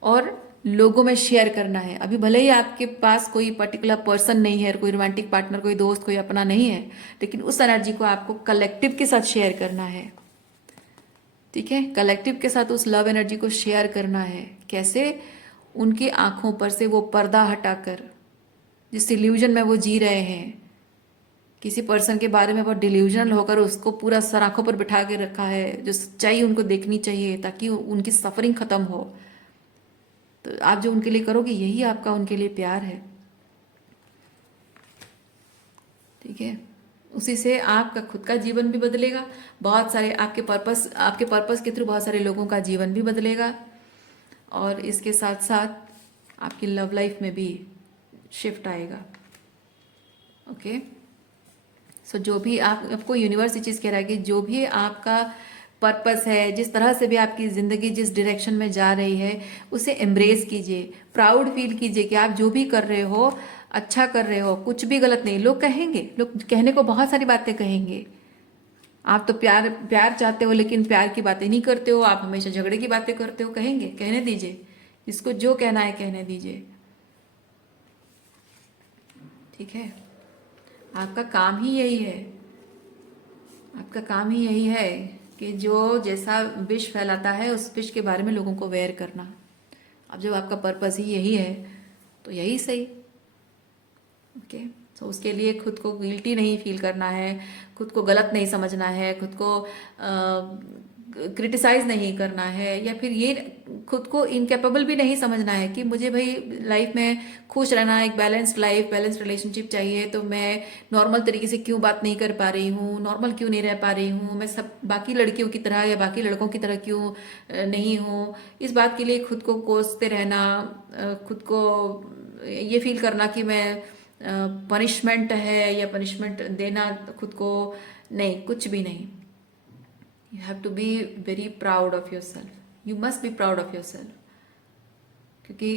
और लोगों में शेयर करना है। अभी भले ही आपके पास कोई पर्टिकुलर पर्सन नहीं है, कोई रोमांटिक पार्टनर, कोई दोस्त, कोई अपना नहीं है, लेकिन उस एनर्जी को आपको कलेक्टिव के साथ शेयर करना है। ठीक है, कलेक्टिव के साथ उस लव एनर्जी को शेयर करना है। कैसे? उनकी आंखों पर से वो पर्दा हटाकर, जिस इल्यूजन में वो जी रहे हैं, किसी पर्सन के बारे में बहुत डिल्यूजनल होकर उसको पूरा सर आंखों पर बिठा के रखा है, जो सच्चाई उनको देखनी चाहिए ताकि उनकी सफरिंग खत्म हो। तो आप जो उनके लिए करोगे, यही आपका उनके लिए प्यार है। ठीक है, उसी से आपका खुद का जीवन भी बदलेगा, बहुत सारे आपके पर्पस के थ्रू बहुत सारे लोगों का जीवन भी बदलेगा, और इसके साथ साथ आपकी लव लाइफ में भी शिफ्ट आएगा। ओके, सो जो भी आपको यूनिवर्स ये चीज़ कह रहा है कि जो भी आपका पर्पस है, जिस तरह से भी आपकी ज़िंदगी जिस डायरेक्शन में जा रही है, उसे एम्ब्रेस कीजिए, प्राउड फील कीजिए कि आप जो भी कर रहे हो अच्छा कर रहे हो, कुछ भी गलत नहीं। लोग कहेंगे, लोग कहने को बहुत सारी बातें कहेंगे। आप तो प्यार प्यार चाहते हो लेकिन प्यार की बातें नहीं करते हो, आप हमेशा झगड़े की बातें करते हो। कहेंगे, कहने दीजिए, जिसको जो कहना है कहने दीजिए। ठीक है, आपका काम ही यही है, आपका काम ही यही है कि जो जैसा विष फैलाता है उस विष के बारे में लोगों को अवेयर करना। अब जब आपका पर्पस ही यही है तो यही सही। ओके, तो उसके लिए खुद को गिल्टी नहीं फील करना है, खुद को गलत नहीं समझना है, खुद को क्रिटिसाइज नहीं करना है, या फिर ये खुद को इनकेपेबल भी नहीं समझना है कि मुझे भाई लाइफ में खुश रहना, एक बैलेंस्ड लाइफ, बैलेंस्ड रिलेशनशिप चाहिए, तो मैं नॉर्मल तरीके से क्यों बात नहीं कर पा रही हूँ, नॉर्मल क्यों नहीं रह पा रही हूँ, मैं सब बाकी लड़कियों की तरह या बाकी लड़कों की तरह क्यों नहीं हूँ। इस बात के लिए खुद को कोसते रहना, खुद को ये फील करना कि मैं पनिशमेंट है या पनिशमेंट देना खुद को, नहीं, कुछ भी नहीं। You have to be very proud of yourself, you must be proud of yourself, क्योंकि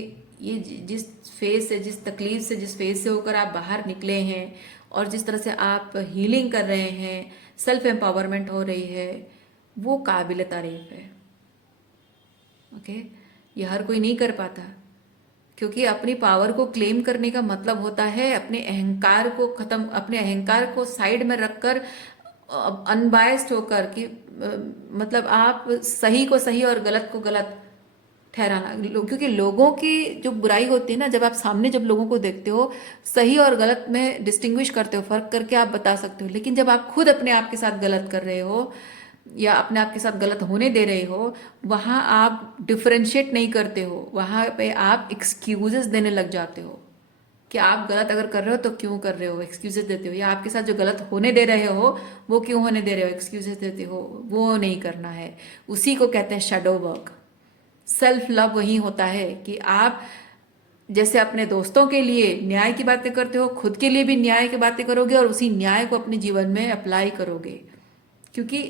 ये जिस फेज से, जिस तकलीफ से, जिस फेज से होकर आप बाहर निकले हैं और जिस तरह से आप हीलिंग कर रहे हैं, सेल्फ एम्पावरमेंट हो रही है, वो काबिल तारीफ है। ओके, ये हर कोई नहीं कर पाता, क्योंकि अपनी पावर को क्लेम करने का मतलब होता है अपने अहंकार को खत्म, अपने अहंकार को साइड में रखकर अनबायस्ड होकर कि मतलब आप सही को सही और गलत को गलत ठहराना। क्योंकि लोगों की जो बुराई होती है ना, जब आप सामने जब लोगों को देखते हो सही और गलत में डिस्टिंग्विश करते हो, फर्क करके आप बता सकते हो। लेकिन जब आप खुद अपने आप के साथ गलत कर रहे हो या अपने आप के साथ गलत होने दे रहे हो, वहां आप डिफरेंशिएट नहीं करते हो, वहां पे आप एक्सक्यूजेस देने लग जाते हो कि आप गलत अगर कर रहे हो तो क्यों कर रहे हो, एक्सक्यूजेस देते हो। या आपके साथ जो गलत होने दे रहे हो वो क्यों होने दे रहे हो, एक्सक्यूजेस देते हो। वो नहीं करना है, उसी को कहते हैं शैडो वर्क। सेल्फ लव वही होता है कि आप जैसे अपने दोस्तों के लिए न्याय की बातें करते हो, खुद के लिए भी न्याय की बातें करोगे और उसी न्याय को अपने जीवन में अप्लाई करोगे। क्योंकि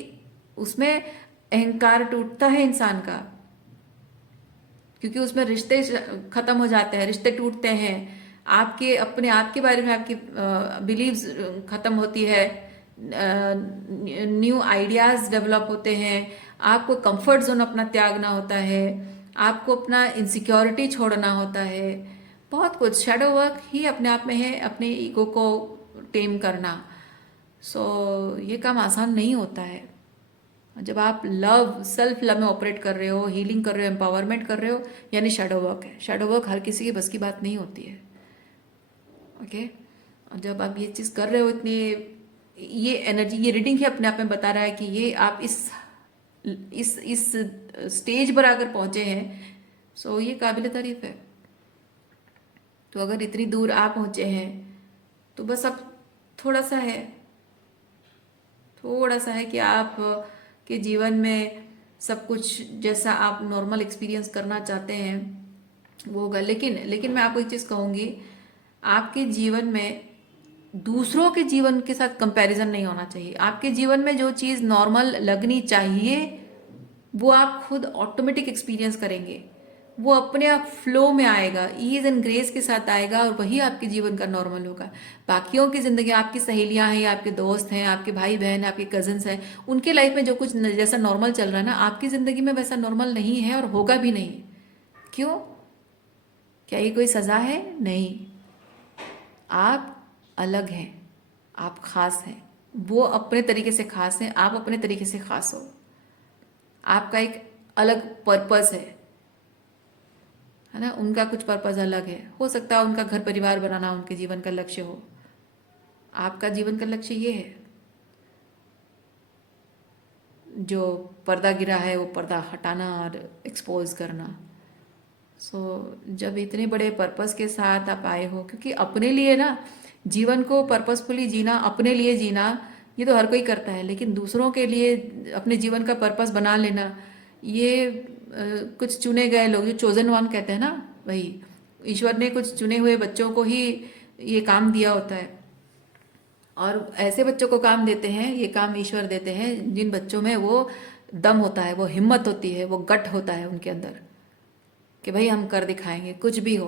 उसमें अहंकार टूटता है इंसान का, क्योंकि उसमें रिश्ते खत्म हो जाते हैं, रिश्ते टूटते हैं, आपके अपने आप के बारे में आपकी बिलीव्स खत्म होती है, न्यू आइडियाज डेवलप होते हैं, आपको कंफर्ट जोन अपना त्यागना होता है, आपको अपना इनसिक्योरिटी छोड़ना होता है। बहुत कुछ शैडो वर्क ही अपने आप में है, अपने ईगो को टेम करना। सो ये काम आसान नहीं होता है। जब आप लव सेल्फ लव में ऑपरेट कर रहे हो, हीलिंग कर रहे हो, एम्पावरमेंट कर रहे हो, यानी शैडो वर्क है। शैडो वर्क हर किसी की बस की बात नहीं होती है। ओके, और जब आप ये चीज़ कर रहे हो, इतनी ये एनर्जी, ये रीडिंग ही अपने आप में बता रहा है कि ये आप इस स्टेज पर अगर पहुंचे हैं, सो ये काबिल तारीफ है। तो अगर इतनी दूर आप पहुंचे हैं तो बस अब थोड़ा सा है, थोड़ा सा है कि आप के जीवन में सब कुछ जैसा आप नॉर्मल एक्सपीरियंस करना चाहते हैं वो होगा। लेकिन मैं आपको एक चीज़ कहूँगी, आपके जीवन में दूसरों के जीवन के साथ कंपैरिजन नहीं होना चाहिए। आपके जीवन में जो चीज़ नॉर्मल लगनी चाहिए वो आप खुद ऑटोमेटिक एक्सपीरियंस करेंगे, वो अपने आप फ्लो में आएगा, ईज एंड ग्रेस के साथ आएगा और वही आपके जीवन का नॉर्मल होगा। बाकियों की ज़िंदगी, आपकी सहेलियां हैं, आपके दोस्त हैं, आपके भाई बहन हैं, आपके कजन्स हैं, उनके लाइफ में जो कुछ जैसा नॉर्मल चल रहा है ना, आपकी ज़िंदगी में वैसा नॉर्मल नहीं है और होगा भी नहीं। क्यों? क्या ये कोई सज़ा है? नहीं। आप अलग हैं, आप खास हैं, वो अपने तरीके से खास हैं, आप अपने तरीके से खास हो। आपका एक अलग पर्पस है ना, उनका कुछ पर्पस अलग है। हो सकता है उनका घर परिवार बनाना उनके जीवन का लक्ष्य हो, आपका जीवन का लक्ष्य ये है। जो पर्दा गिरा है वो पर्दा हटाना और एक्सपोज करना। सो जब इतने बड़े पर्पस के साथ आप आए हो, क्योंकि अपने लिए ना जीवन को पर्पसफुली जीना, अपने लिए जीना, ये तो हर कोई करता है। लेकिन दूसरों के लिए अपने जीवन का पर्पस बना लेना, ये कुछ चुने गए लोग, जो चोजन वन कहते हैं ना, वही ईश्वर ने कुछ चुने हुए बच्चों को ही ये काम दिया होता है। और ऐसे बच्चों को काम देते हैं, ये काम ईश्वर देते हैं जिन बच्चों में वो दम होता है, वो हिम्मत होती है, वो गट होता है उनके अंदर कि भाई हम कर दिखाएंगे कुछ भी हो।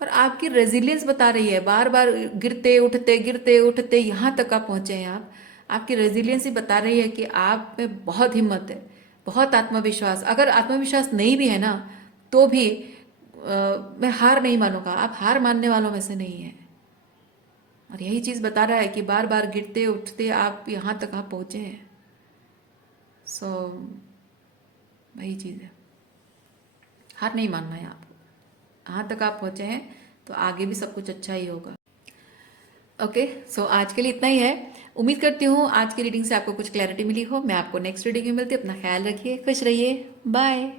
और आपकी रेजिलियंस बता रही है, बार बार गिरते उठते यहाँ तक आप पहुँचे हैं। आप आपकी रेजिलियंस ही बता रही है कि आप में बहुत हिम्मत है, बहुत आत्मविश्वास। अगर आत्मविश्वास नहीं भी है ना, तो भी मैं हार नहीं मानूंगा, आप हार मानने वालों में से नहीं है। और यही चीज़ बता रहा है कि बार बार गिरते उठते आप यहाँ तक आप पहुँचे हैं। सो वही चीज़ है, हार नहीं मानना है आपको। यहाँ तक आप पहुँचे हैं तो आगे भी सब कुछ अच्छा ही होगा। ओके, सो आज के लिए इतना ही है। उम्मीद करती हूँ आज की रीडिंग से आपको कुछ क्लैरिटी मिली हो। मैं आपको नेक्स्ट रीडिंग में मिलती हूँ। अपना ख्याल रखिए, खुश रहिए, बाय।